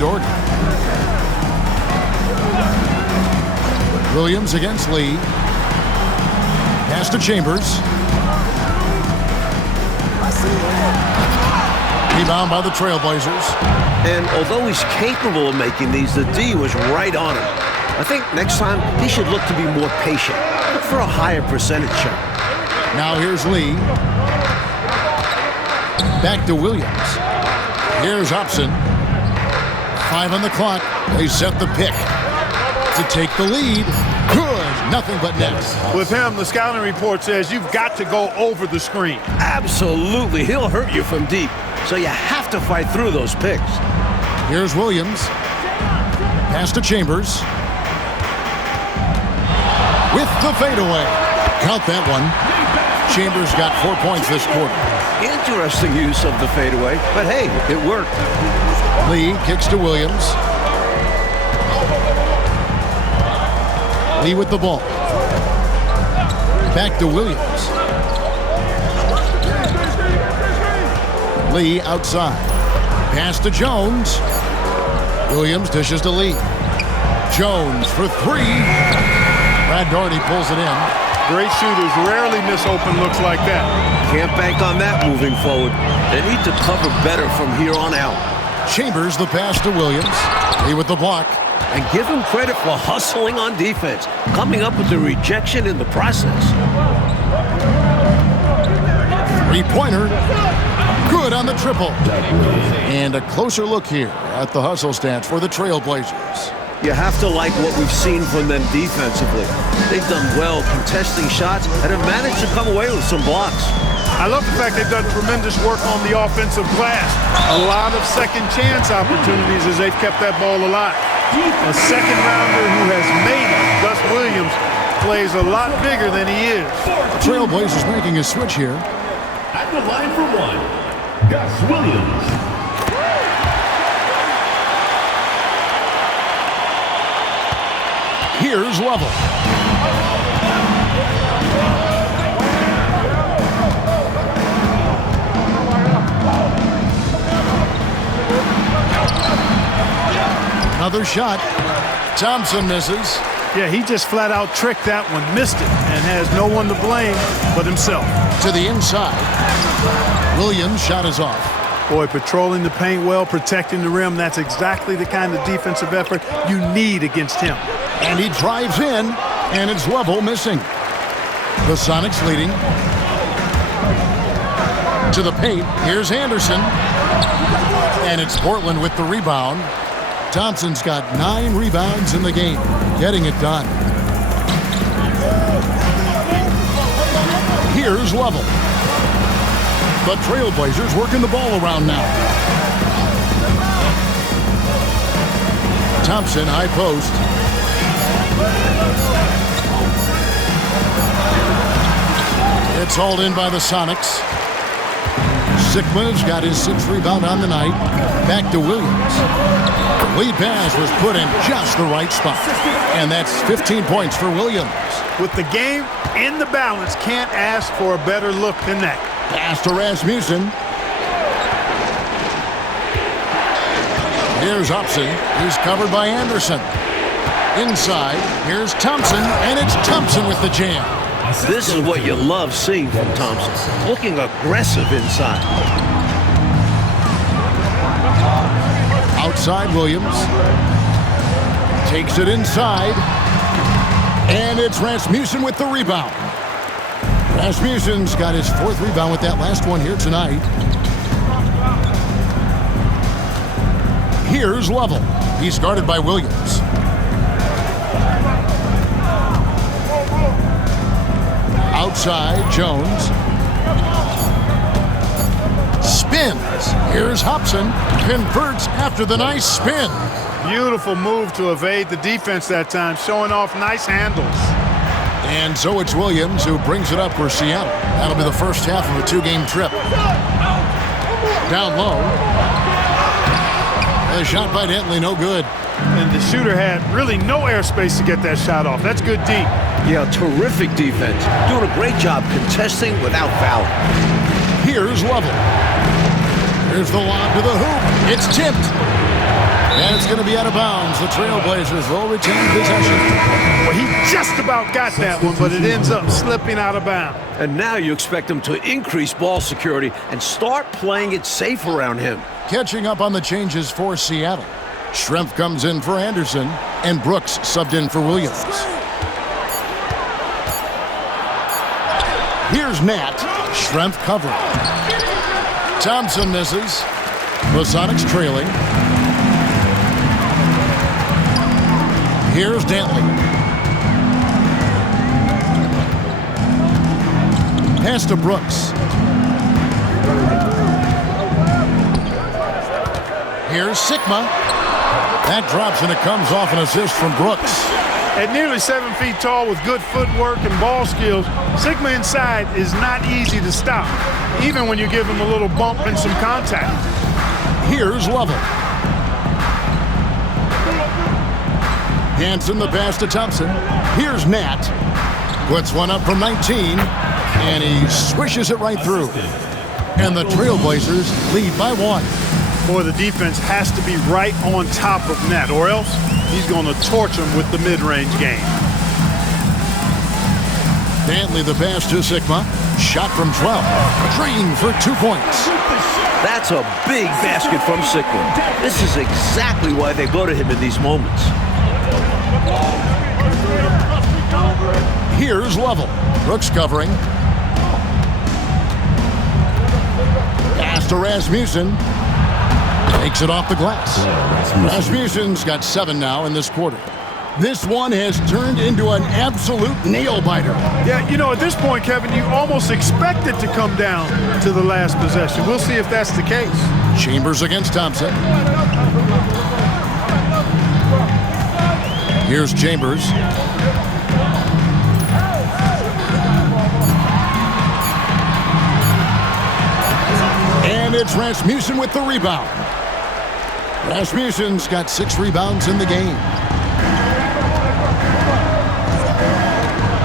Jordan. Williams against Lee. Pass to Chambers. Rebound by the Trailblazers. And although he's capable of making these, the D was right on him. I think next time he should look to be more patient. Look for a higher percentage shot. Now here's Lee. Back to Williams. Here's Hobson. 5 on the clock. They set the pick to take the lead. Good. Nothing but net. With him, the scouting report says you've got to go over the screen. Absolutely. He'll hurt you from deep. So you have to fight through those picks. Here's Williams. Pass to Chambers. With the fadeaway. Count that one. Chambers got 4 points this quarter. Interesting use of the fadeaway, but hey, it worked. Lee kicks to Williams. Lee with the ball. Back to Williams. Lee outside. Pass to Jones. Williams dishes to Lee. Jones for 3. Brad Daugherty pulls it in. Great shooters rarely miss open looks like that. Can't bank on that moving forward. They need to cover better from here on out. Chambers the pass to Williams. Lee with the block. And give him credit for hustling on defense, coming up with the rejection in the process. Three-pointer. Good on the triple. And a closer look here at the hustle stats for the Trailblazers. You have to like what we've seen from them defensively. They've done well contesting shots and have managed to come away with some blocks. I love the fact they've done tremendous work on the offensive glass. A lot of second chance opportunities as they've kept that ball alive. A second rounder who has made it, Gus Williams, plays a lot bigger than he is. The Trailblazers making a switch here. At the line for one, Gus Williams. Here's Lovell. Another shot. Thompson misses. Yeah, he just flat out tricked that one, missed it, and has no one to blame but himself. To the inside. Williams' shot is off. Boy, patrolling the paint well, protecting the rim, that's exactly the kind of defensive effort you need against him. And he drives in, and it's Lovell missing. The Sonics leading. To the paint, here's Anderson. And it's Portland with the rebound. Thompson's got 9 rebounds in the game, getting it done. Here's Lovell. The Trailblazers working the ball around now. Thompson, high post. It's hauled in by the Sonics. Sikma's got his 6th rebound on the night. Back to Williams. Lead pass was put in just the right spot. And that's 15 points for Williams. With the game in the balance, can't ask for a better look than that. Pass to Rasmussen. Here's Hobson. He's covered by Anderson. Inside, here's Thompson, and it's Thompson with the jam. This is what you love seeing from Thompson, looking aggressive inside. Outside Williams. Takes it inside. And it's Rasmussen with the rebound. Rasmussen's got his 4th rebound with that last one here tonight. Here's Lovell. He's guarded by Williams. Outside, Jones. Spins. Here's Hobson. Converts after the nice spin. Beautiful move to evade the defense that time, showing off nice handles. And so it's Williams who brings it up for Seattle. That'll be the first half of a 2-game trip. Down low. The shot by Dentley, no good. And the shooter had really no airspace to get that shot off. That's good deep. Yeah, terrific defense. Doing a great job contesting without fouling. Here's Lovell. Here's the lob to the hoop. It's tipped. And it's going to be out of bounds. The Trailblazers will retain possession. Well, he just about got that one, but it ends up slipping out of bounds. And now you expect them to increase ball security and start playing it safe around him. Catching up on the changes for Seattle. Schrempf comes in for Anderson, and Brooks subbed in for Williams. Here's Nat. Schrempf covering. Thompson misses. The Sonics trailing. Here's Dantley. Pass to Brooks. Here's Sigma. That drops and it comes off an assist from Brooks. At nearly 7 feet tall with good footwork and ball skills, Sigma inside is not easy to stop, even when you give him a little bump and some contact. Here's Lovell. Hanson the pass to Thompson. Here's Nat. Puts one up from 19, and he swishes it right through. And the Trailblazers lead by 1. Boy, the defense has to be right on top of Nat, or else he's going to torch him with the mid-range game. Dantley the pass to Sigma. Shot from 12. Drained for 2 points. That's a big basket from Sigma. This is exactly why they go to him in these moments. Here's Lovell. Brooks covering. Pass to Rasmussen. Takes it off the glass. Rasmussen's got 7 now in this quarter. This one has turned into an absolute nail-biter. Yeah, you know, at this point, Kevin, you almost expect it to come down to the last possession. We'll see if that's the case. Chambers against Thompson. Here's Chambers. And it's Rasmussen with the rebound. Rasmussen's got 6 rebounds in the game.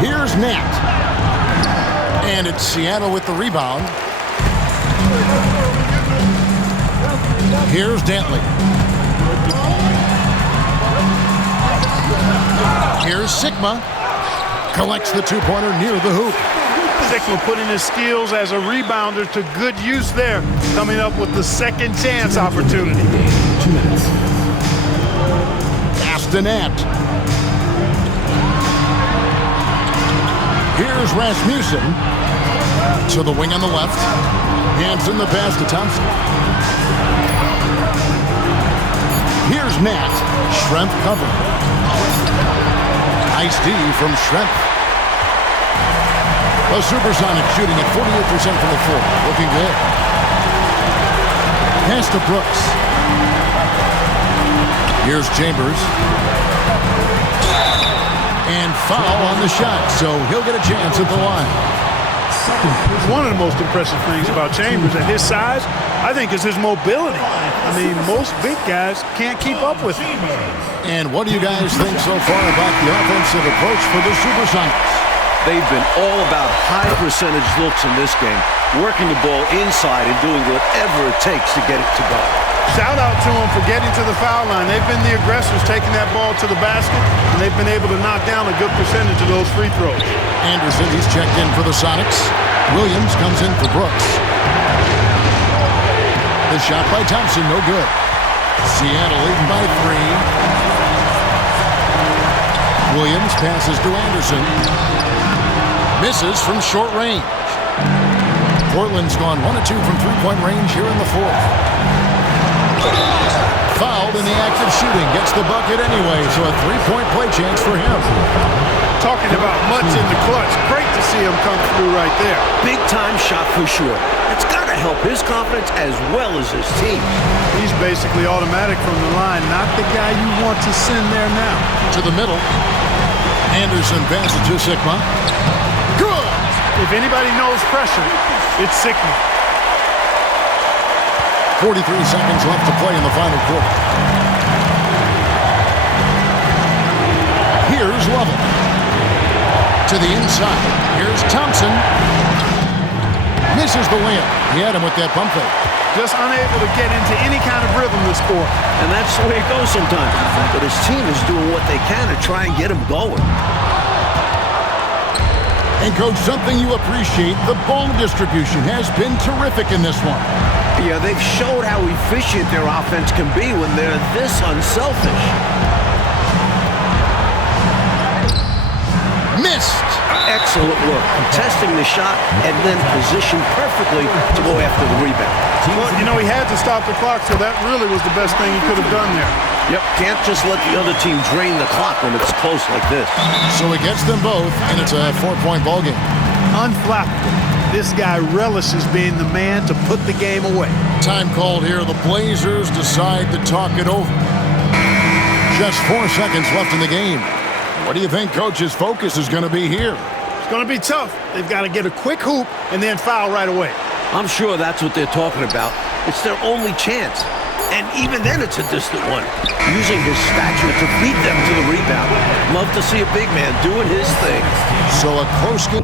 Here's Nat. And it's Seattle with the rebound. Here's Dantley. Here's Sigma. Collects the 2-pointer near the hoop. Sigma putting his skills as a rebounder to good use there, coming up with the second chance opportunity. Pass to Nat. Here's Rasmussen. To the wing on the left. Hanson the pass to Thompson. Here's Nat. Schrempf cover. Nice D from Schrempf. The Supersonics shooting at 48% from the floor. Looking good. Pass to Brooks. Here's Chambers. And foul on the shot, so he'll get a chance at the line. One of the most impressive things about Chambers at his size, I think, is his mobility. I mean, most big guys can't keep up with him. And what do you guys think so far about the offensive approach for the Supersonics? They've been all about high percentage looks in this game, working the ball inside and doing whatever it takes to get it to go. Shout out to them for getting to the foul line. They've been the aggressors taking that ball to the basket, and they've been able to knock down a good percentage of those free throws. Anderson, he's checked in for the Sonics. Williams comes in for Brooks. The shot by Thompson, no good. Seattle leading by 3. Williams passes to Anderson. Misses from short range. Portland's gone 1 of 2 from three-point range here in the 4th. Fouled in the act of shooting. Gets the bucket anyway, so a 3-point play chance for him. Talking about much in the clutch. Great to see him come through right there. Big time shot for sure. It's got to help his confidence as well as his team. He's basically automatic from the line, not the guy you want to send there now. To the middle. Anderson passes to Sigma. Good! If anybody knows pressure, it's Sigma. 43 seconds left to play in the final quarter. Here's Lovell. To the inside. Here's Thompson. Misses the layup. He had him with that pump fake. Just unable to get into any kind of rhythm this quarter. And that's the way it goes sometimes. But his team is doing what they can to try and get him going. And, Coach, something you appreciate, the ball distribution has been terrific in this one. Yeah, they've showed how efficient their offense can be when they're this unselfish. Missed. Excellent work, contesting the shot and then positioned perfectly to go after the rebound. Well, you know, he had to stop the clock, so that really was the best thing he could have done there. Yep, can't just let the other team drain the clock when it's close like this. So he gets them both, and it's a 4-point ball game. Unflappable. This guy relishes being the man to put the game away. Time called here. The Blazers decide to talk it over. Just 4 seconds left in the game. What do you think Coach's focus is going to be here? It's going to be tough. They've got to get a quick hoop and then foul right away. I'm sure that's what they're talking about. It's their only chance. And even then, it's a distant one. Using his stature to beat them to the rebound. Love to see a big man doing his thing. So a close game.